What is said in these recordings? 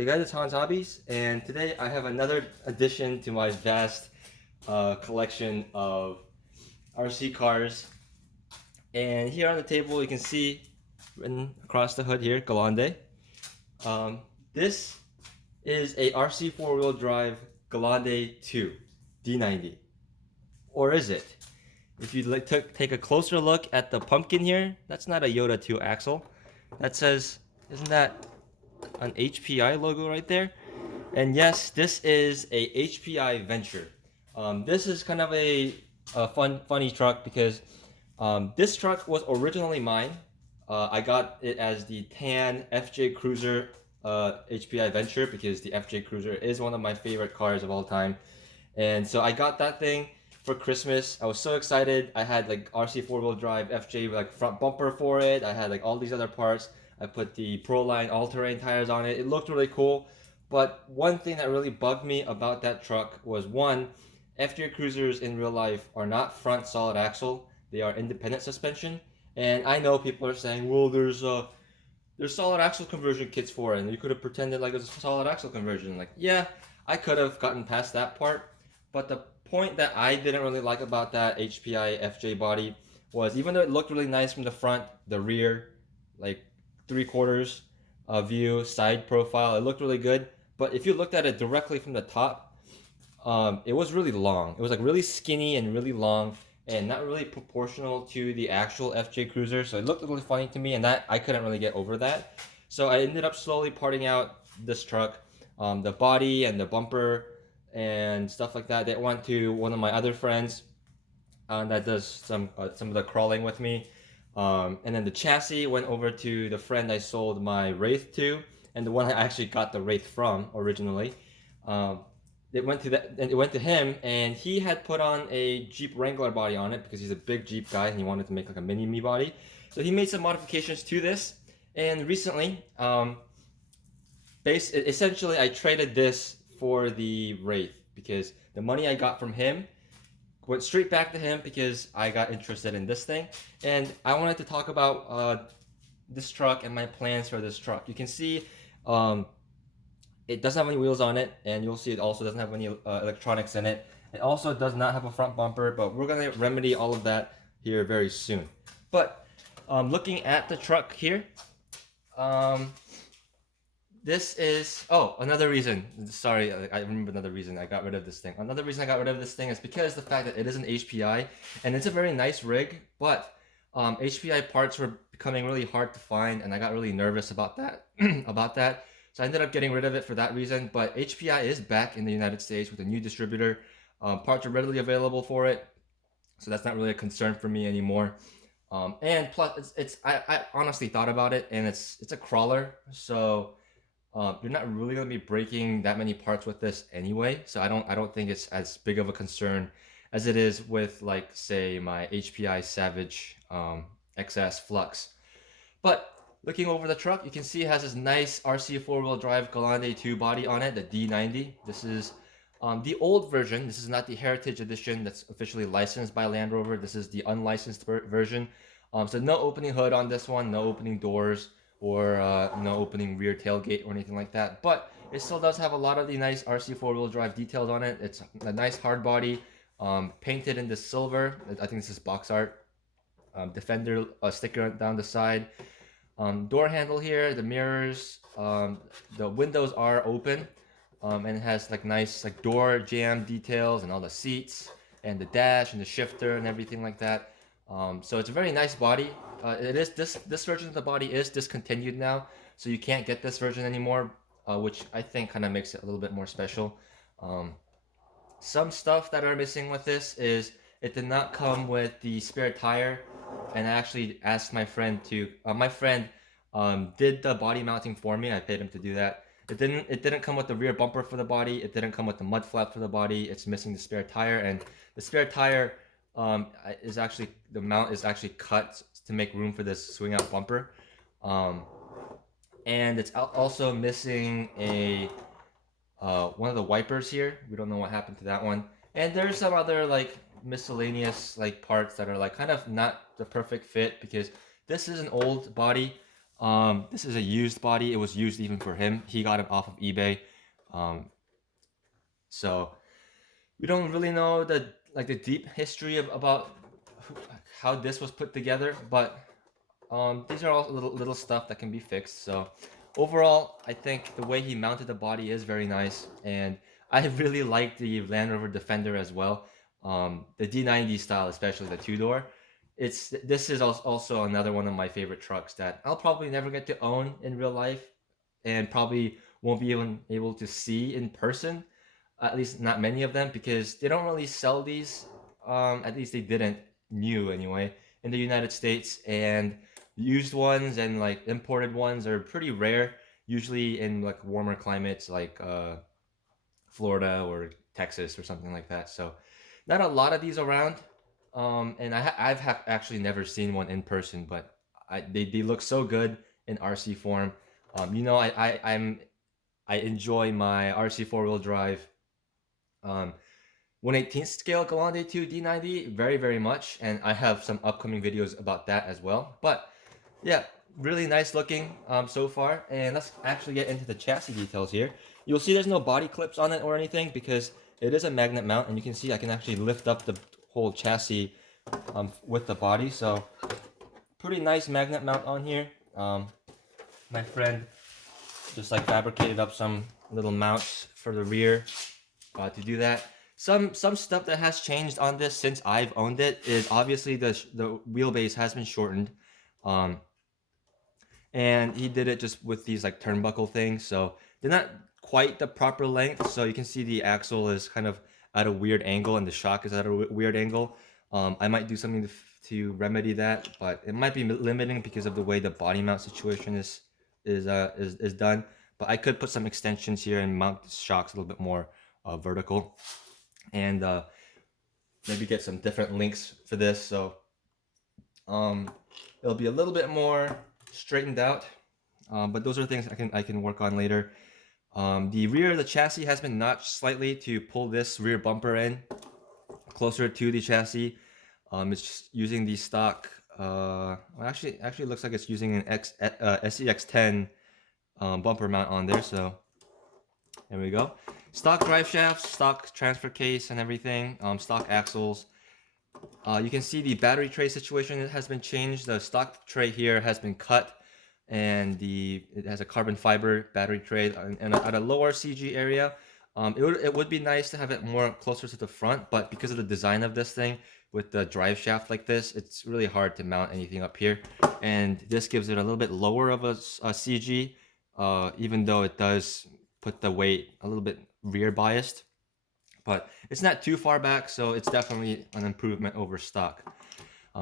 Hey guys, it's Hans Hobbies, and today I have another addition to my vast collection of RC cars. And here on the table, you can see written across the hood here, Galande. Um, this is a RC four-wheel drive Galande 2 D90, or is it? If you take a closer look at the pumpkin here, that's not a Yoda 2 axle. That says, isn't that an HPI logo right there? And yes, this is a HPI Venture. This is kind of a funny truck because this truck was originally mine. I got it as the tan FJ Cruiser HPI Venture because the FJ Cruiser is one of my favorite cars of all time. And so I got that thing for Christmas. I was so excited. I had like RC four-wheel drive FJ like front bumper for it. I had like all these other parts. I put the Proline all-terrain tires on it. It looked really cool. But one thing that really bugged me about that truck was one, FJ Cruisers in real life are not front solid axle. They are independent suspension. And I know people are saying, well, there's solid axle conversion kits for it, and you could have pretended like it was a solid axle conversion. Like, yeah, I could have gotten past that part. But the point that I didn't really like about that HPI FJ body was even though it looked really nice from the front, the rear, like 3/4 view, side profile, it looked really good. But if you looked at it directly from the top, it was really long. It was like really skinny and really long and not really proportional to the actual FJ Cruiser. So it looked really funny to me, and that I couldn't really get over that. So I ended up slowly parting out this truck, the body and the bumper and stuff like that. They went to one of my other friends that does some of the crawling with me. And then the chassis went over to the friend I sold my Wraith to, and the one I actually got the Wraith from originally. Um, it went to him, and he had put on a Jeep Wrangler body on it because he's a big Jeep guy and he wanted to make like a mini me body. So he made some modifications to this, and recently, essentially, I traded this for the Wraith because the money I got from him went straight back to him because I got interested in this thing, and I wanted to talk about this truck and my plans for this truck. You can see it doesn't have any wheels on it, and you'll see it also doesn't have any electronics in it. It also does not have a front bumper, but we're going to remedy all of that here very soon. But looking at the truck here, this is, oh, another reason. Sorry, I remember another reason I got rid of this thing. Another reason I got rid of this thing is because the fact that it is an HPI, and it's a very nice rig, but HPI parts were becoming really hard to find, and I got really nervous about that. So I ended up getting rid of it for that reason. But HPI is back in the United States with a new distributor. Parts are readily available for it, so that's not really a concern for me anymore. And plus, I honestly thought about it, and it's a crawler, so you're not really gonna be breaking that many parts with this anyway. So I don't think it's as big of a concern as it is with, like, say, my HPI Savage XS Flux. But looking over the truck, you can see it has this nice RC four-wheel drive Galande 2 body on it, the D90. This is the old version. This is not the Heritage Edition that's officially licensed by Land Rover. This is the unlicensed version. So no opening hood on this one, no opening doors, or no opening rear tailgate or anything like that. But it still does have a lot of the nice RC four-wheel drive details on it. It's a nice hard body, painted in this silver. I think this is box art. Defender sticker down the side. Door handle here, the mirrors, the windows are open, and it has like nice like door jamb details and all the seats and the dash and the shifter and everything like that. So it's a very nice body. It is this version of the body is discontinued now, so you can't get this version anymore, which I think kind of makes it a little bit more special. Some stuff that are missing with this is it did not come with the spare tire, and I actually asked my friend to. My friend did the body mounting for me. I paid him to do that. It didn't come with the rear bumper for the body. It didn't come with the mud flap for the body. It's missing the spare tire, and the spare tire is actually the mount is actually cut to make room for this swing out bumper. And it's also missing a one of the wipers here. We don't know what happened to that one. And there's some other like miscellaneous like parts that are like kind of not the perfect fit because this is an old body. This is a used body. It was used even for him. He got it off of eBay. Um, so we don't really know the deep history about how this was put together, but these are all little stuff that can be fixed. So overall, I think the way he mounted the body is very nice, and I really like the Land Rover Defender as well. The D90 style, especially the two door. This is also another one of my favorite trucks that I'll probably never get to own in real life, and probably won't be even able to see in person. At least not many of them, because they don't really sell these. At least they didn't new anyway in the United States, and used ones and like imported ones are pretty rare. Usually in like warmer climates like Florida or Texas or something like that. So not a lot of these around. And I've actually never seen one in person, but they look so good in RC form. I enjoy my RC four wheel drive. Um, 1/18th scale Grande 2 D90 very much, and I have some upcoming videos about that as well. But yeah, really nice looking so far. And let's actually get into the chassis details here. You'll see there's no body clips on it or anything because it is a magnet mount, and you can see I can actually lift up the whole chassis with the body. So pretty nice magnet mount on here. My friend just like fabricated up some little mounts for the rear to do that. Some stuff that has changed on this since I've owned it is obviously the wheelbase has been shortened. And he did it just with these like turnbuckle things, so they're not quite the proper length. So you can see the axle is kind of at a weird angle and the shock is at a weird angle. I might do something to remedy that, but it might be limiting because of the way the body mount situation is done. But I could put some extensions here and mount the shocks a little bit more vertical, and maybe get some different links for this. So it'll be a little bit more straightened out, but those are things I can work on later. The rear of the chassis has been notched slightly to pull this rear bumper in closer to the chassis. It's just using the stock. Actually, it looks like it's using an SEX10 bumper mount on there. So there we go. Stock drive shafts, stock transfer case, and everything. Stock axles. You can see the battery tray situation has been changed. The stock tray here has been cut, and it has a carbon fiber battery tray and at a lower CG area. It would be nice to have it more closer to the front, but because of the design of this thing with the drive shaft like this, it's really hard to mount anything up here. And this gives it a little bit lower of a CG, even though it does put the weight a little bit rear biased. But it's not too far back, so it's definitely an improvement over stock.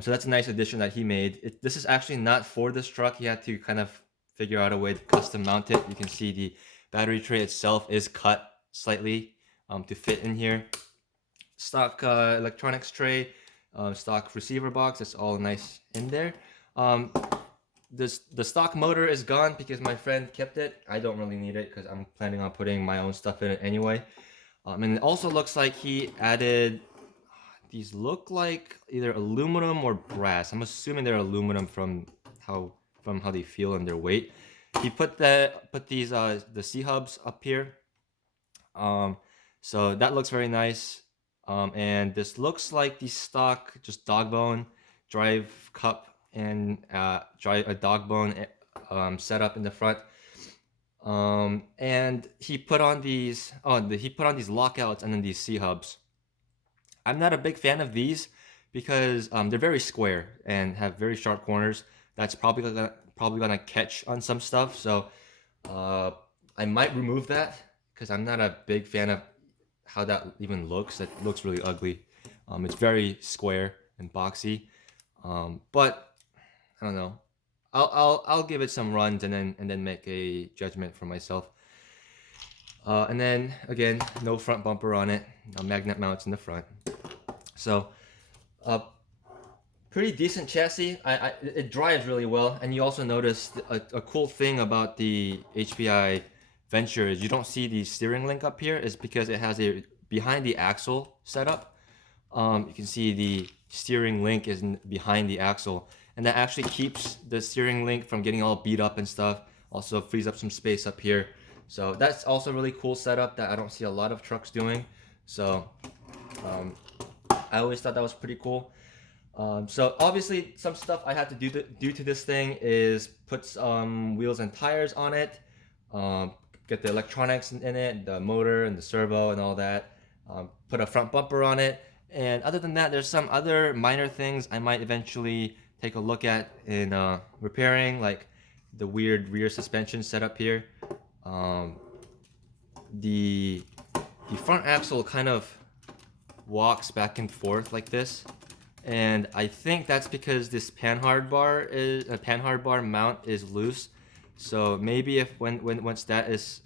So that's a nice addition that he made. This is actually not for this truck. He had to kind of figure out a way to custom mount it. You can see the battery tray itself is cut slightly to fit in here. Stock electronics tray, stock receiver box, it's all nice in there. The stock motor is gone because my friend kept it. I don't really need it because I'm planning on putting my own stuff in it anyway. And it also looks like he added, these look like either aluminum or brass. I'm assuming they're aluminum from how they feel and their weight. He put these the C-hubs up here. So that looks very nice. And this looks like the stock just dog bone drive cup and a dog bone setup in the front. And he put on these lockouts and then these C-hubs. I'm not a big fan of these because they're very square and have very sharp corners. That's probably gonna catch on some stuff. So I might remove that because I'm not a big fan of how that even looks. It looks really ugly. It's very square and boxy. But I don't know. I'll give it some runs and then make a judgment for myself. And then again, no front bumper on it. Magnet mounts in the front. So, pretty decent chassis. It drives really well, and you also notice a cool thing about the HPI Venture is you don't see the steering link up here. Is because it has a behind the axle setup. You can see the steering link is behind the axle. and that actually keeps the steering link from getting all beat up and stuff. Also frees up some space up here. So that's also a really cool setup that I don't see a lot of trucks doing. So I always thought that was pretty cool. So obviously some stuff I had to do to this thing is put some wheels and tires on it, get the electronics in it, the motor and the servo and all that, put a front bumper on it, and other than that there's some other minor things I might eventually take a look at in repairing, like the weird rear suspension setup here. The front axle kind of walks back and forth like this, and I think that's because this panhard bar mount is loose. So maybe if once that is,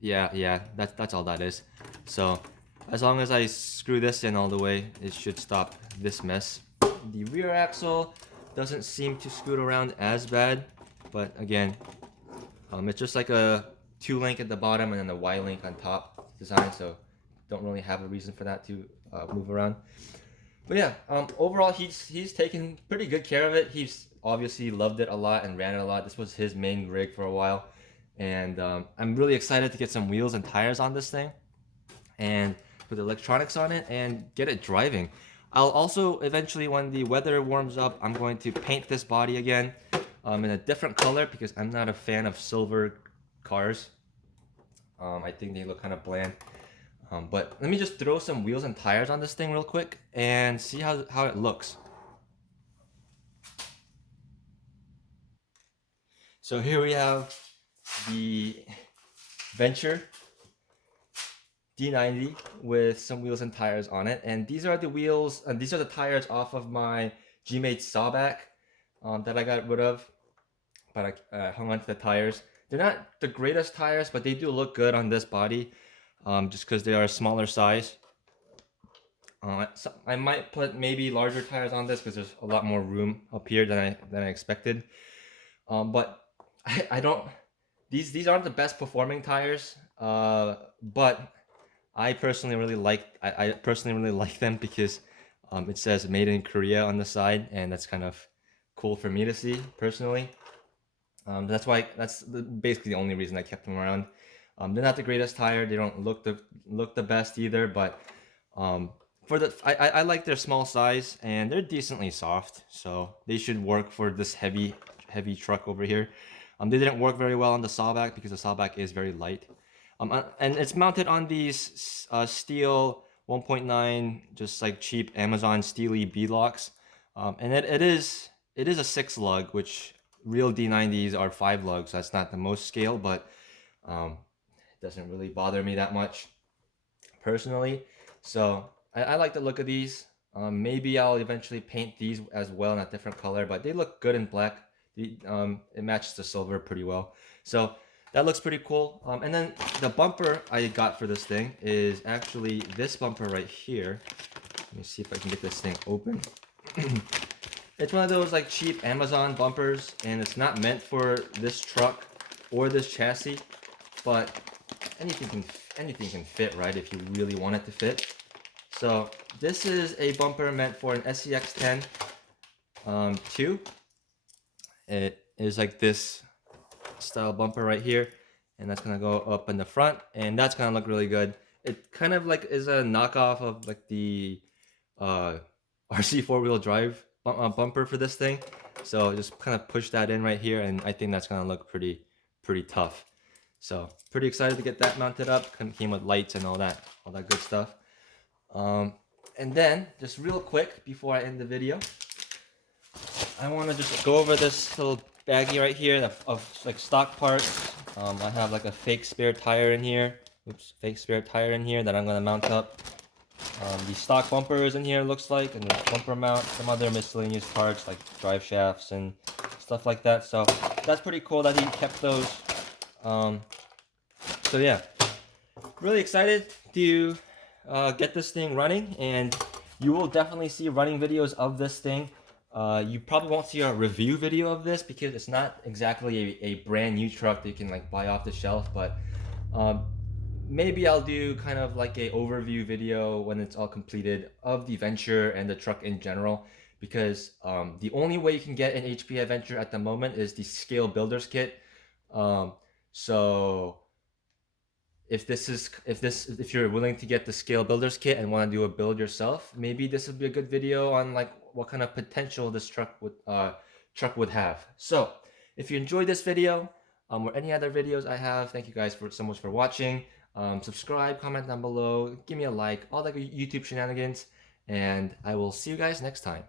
yeah, that's all that is. So as long as I screw this in all the way, it should stop this mess. The rear axle doesn't seem to scoot around as bad, but again, it's just like a 2-link at the bottom and then the Y-link on top design, so don't really have a reason for that to move around. But yeah, overall he's taken pretty good care of it. He's obviously loved it a lot and ran it a lot. This was his main rig for a while, and I'm really excited to get some wheels and tires on this thing and put the electronics on it and get it driving. I'll also eventually, when the weather warms up, I'm going to paint this body again in a different color because I'm not a fan of silver cars. I think they look kind of bland. But let me just throw some wheels and tires on this thing real quick and see how it looks. So here we have the Venture D90 with some wheels and tires on it, and these are the wheels and these are the tires off of my G-Mate Sawback that I got rid of, but I hung on to the tires. They're not the greatest tires, but they do look good on this body, just because they are a smaller size. So I might put maybe larger tires on this because there's a lot more room up here than I expected. But I don't. These aren't the best performing tires, but I personally really like them because it says "Made in Korea" on the side, and that's kind of cool for me to see personally. That's basically the only reason I kept them around. They're not the greatest tire. They don't look the best either, but I like their small size and they're decently soft, so they should work for this heavy truck over here. They didn't work very well on the Sawback because the Sawback is very light. And it's mounted on these steel 1.9, just like cheap Amazon Steely B-locks. And it is a 6 lug, which real D90s are 5 lugs. So that's not the most scale, but it doesn't really bother me that much personally. So I like the look of these. Maybe I'll eventually paint these as well in a different color, but they look good in black. It matches the silver pretty well. So that looks pretty cool. And then the bumper I got for this thing is actually this bumper right here. Let me see if I can get this thing open. It's one of those like cheap Amazon bumpers, and it's not meant for this truck or this chassis, but anything can fit, right, if you really want it to fit. So this is a bumper meant for an SCX-10 2. It is like this style bumper right here, and that's gonna go up in the front, and that's gonna look really good. It kind of like is a knockoff of like the RC 4-wheel drive bumper for this thing. So just kind of push that in right here, and I think that's gonna look pretty tough. So pretty excited to get that mounted up. Came with lights and all that good stuff. And then just real quick before I end the video, I want to just go over this little baggie right here of like stock parts. I have like a fake spare tire in here. Fake spare tire in here that I'm gonna mount up. The stock bumper is in here, looks like, and the bumper mount, some other miscellaneous parts like drive shafts and stuff like that. So that's pretty cool that he kept those. So yeah, really excited to get this thing running, and you will definitely see running videos of this thing. You probably won't see a review video of this because it's not exactly a brand new truck that you can like buy off the shelf, but maybe I'll do kind of like a overview video when it's all completed of the Venture and the truck in general, because the only way you can get an HPI Adventure at the moment is the Scale Builders Kit. So if you're willing to get the Scale Builders Kit and want to do a build yourself, maybe this would be a good video on like what kind of potential this truck would have. So if you enjoyed this video or any other videos I have, thank you guys so much for watching. Subscribe, comment down below, give me a like, all the YouTube shenanigans, and I will see you guys next time.